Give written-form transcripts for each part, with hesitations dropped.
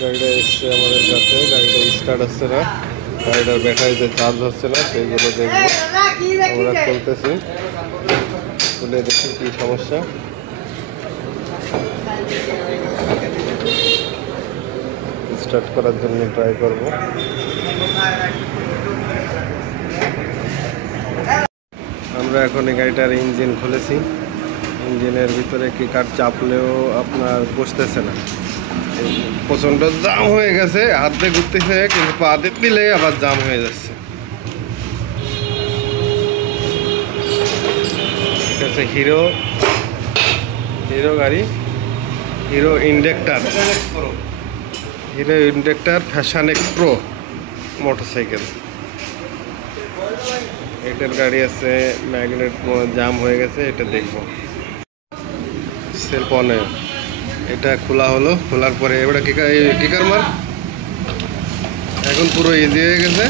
গাড়িটা এসছে আমাদের কাছে, গাড়িটা স্টার্ট হচ্ছে না, গাড়িটার ব্যাটারিতে চার্জ হচ্ছে না, সেইগুলো দেখবো। আমরা খুলতেছি, খুলে দেখি কি সমস্যা। স্টার্ট করার জন্য ট্রাই করব। আমরা এখন এই গাড়িটার ইঞ্জিন খুলেছি। ইঞ্জিনের ভিতরে কি কাঠ চাপলেও আপনার বসতেছে না, প্রচণ্ড জাম হয়ে গেছে। হাত দিয়ে ঘুরতেছে কিন্তু পা দিয়ে দিলে আবার জাম হয়ে যাচ্ছে। ঠিক আছে, হিরো গাড়ি, হিরো ইন্ডেক্টার ফ্যাশন এক্স প্রো মোটরসাইকেল। এটার গাড়ি আছে, ম্যাগনেট জাম হয়ে গেছে, এটা দেখবো। সেলফ অন, এটা খোলা হলো, খোলার পরে এবার কিকার মার এখন পুরো ইজি হয়ে গেছে।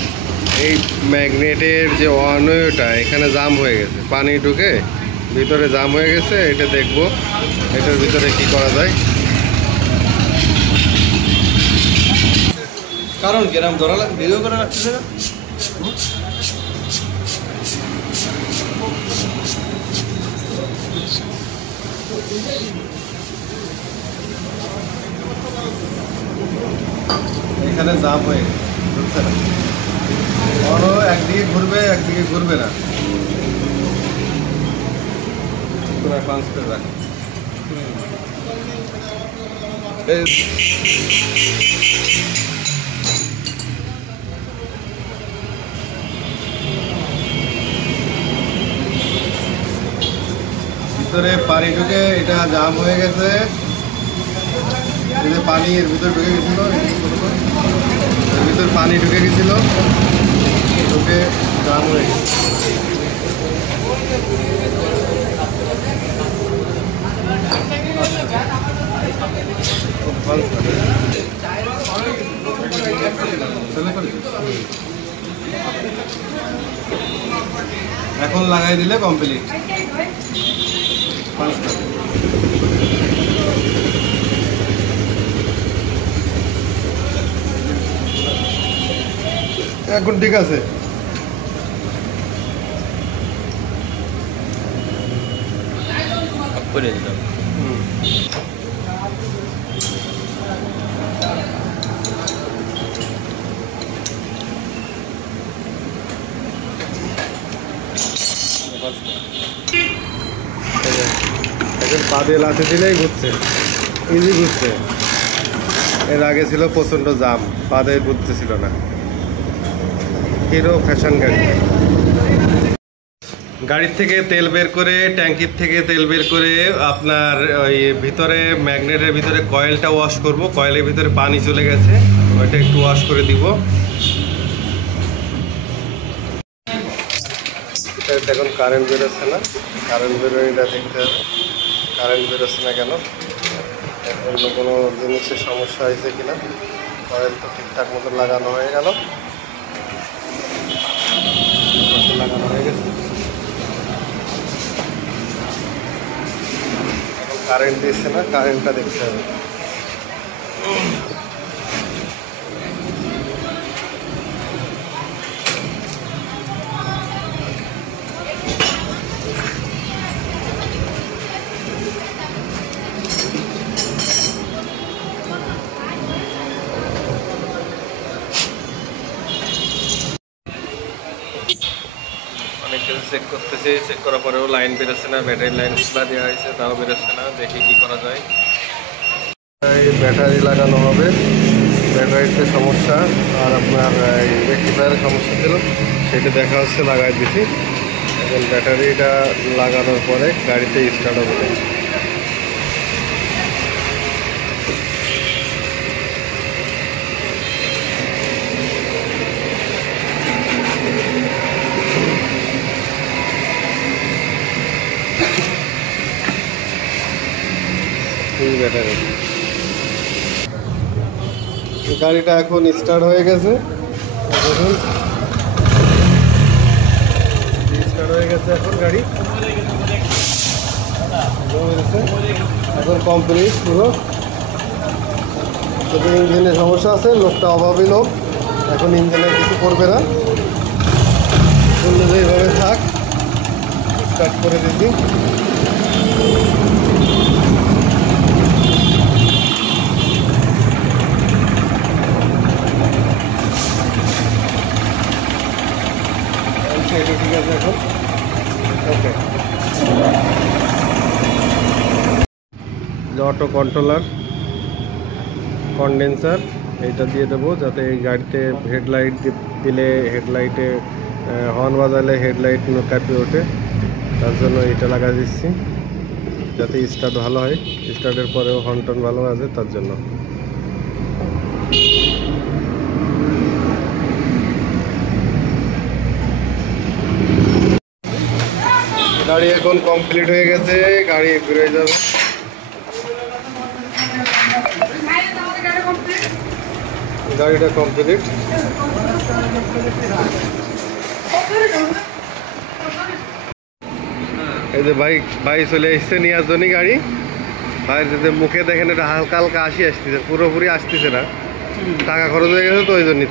এই ম্যাগনেটের যে অনটা এখানে জাম হয়ে গেছে, পানি ঢুকে ভিতরে জাম হয়ে গেছে। এটা দেখবো এটার ভিতরে কি করা যায়। কারণ কেরাম ধরা ভিডিও করে রাখতেছে না। এখানে জাম হয়ে গেছে, বুঝছে না, বড় একদিকে ঘুরবে একদিকে ঘুরবে না। পুরো পাঁচ করে রাখ। ভিতরে পানি ঢুকে এটা জাম হয়ে গেছে। পানি এর ভিতরে ঢুকে গেছিল, এর ভিতর পানি ঢুকে গেছিল, ঢুকে জাম হয়ে গেছে। এখন লাগাই দিলে কমপ্লিট। এখন ঠিক আছে। করে দিলাম। এখন পা দিয়ে লাথি দিলেই ঘুরছে, ইজি ঘুরছে। এর আগে ছিল প্রচণ্ড জাম, পা দিয়ে ঘুরতেছিল না। হিরো ফ্যাশন গাড়ি। গাড়ির থেকে তেল বের করে, ট্যাঙ্কির থেকে তেল বের করে আপনার ওই ভিতরে ম্যাগনেটের ভিতরে কয়েলটা ওয়াশ করব। কয়েলের ভিতরে পানি চলে গেছে, ওইটা একটু ওয়াশ করে দিব। এখন কারেন্ট বেরোচ্ছে না, কারেন্ট বেরোয় এটা দেখতে হবে কারেন্ট বেরোচ্ছে না কেন, অন্য কোনো জিনিসের সমস্যা হয়েছে কিনা। কয়েল তো ঠিকঠাক মতো লাগানো হয়ে গেল, লাগানো হয়ে গেছে। এখন কারেন্ট দিচ্ছে না, কারেন্টটা দেখতে হবে। অনেক কিছু চেক করতেছি, চেক করার পরেও লাইন বেরোচ্ছে না। ব্যাটারি লাইন খোলা দেওয়া হয়েছে, তাও বেরোচ্ছে না। দেখি কি করা যায়। ব্যাটারি লাগানো হবে, ব্যাটারিতে সমস্যা আর আপনার রেক্টিফায়ারের সমস্যা ছিল, সেটা দেখা হচ্ছে, লাগাই দিছি। এখন ব্যাটারিটা লাগানোর পরে গাড়িতে স্টার্ট হবে। ব্যাটারি গাড়িটা এখন স্টার্ট হয়ে গেছে, দেখুন স্টার্ট হয়ে গেছে। এখন গাড়ি এখন কমপ্লিট পুরো। যদি ইঞ্জিনের সমস্যা আছে, লোকটা অভাবী লোক, এখন ইঞ্জিনের কিছু করবে না, বললে যে এইভাবে থাক। স্টার্ট করে দিচ্ছি। এটা ঠিক আছে এখন, ওকে। অটো কন্ট্রোলার কন্ডেন্সার এইটা দিয়ে দেবো, যাতে এই গাড়িতে হেডলাইট দিলে, হেডলাইটে হর্ন বাজালে হেডলাইট কাঁপিয়ে ওঠে, তার জন্য এটা লাগা দিচ্ছি, যাতে স্টার্ট ভালো হয়, স্টার্টের পরেও হর্ন টন ভালো বাজে তার জন্য। গাড়ি এখন কমপ্লিট হয়ে গেছে, গাড়ি বেরোয় যাবে। গাড়িটা কমপ্লিট। এই যে ভাই চলে এসছে নিয়ে আসজনই গাড়ি। ভাইয়ের যে মুখে দেখেন এটা হালকা হালকা আসতেছে, পুরোপুরি আসতেছে না, টাকা খরচ হয়ে গেছে তো ওই জন্যই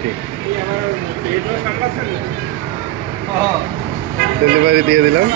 ডেলিভারি দিয়ে দিলাম।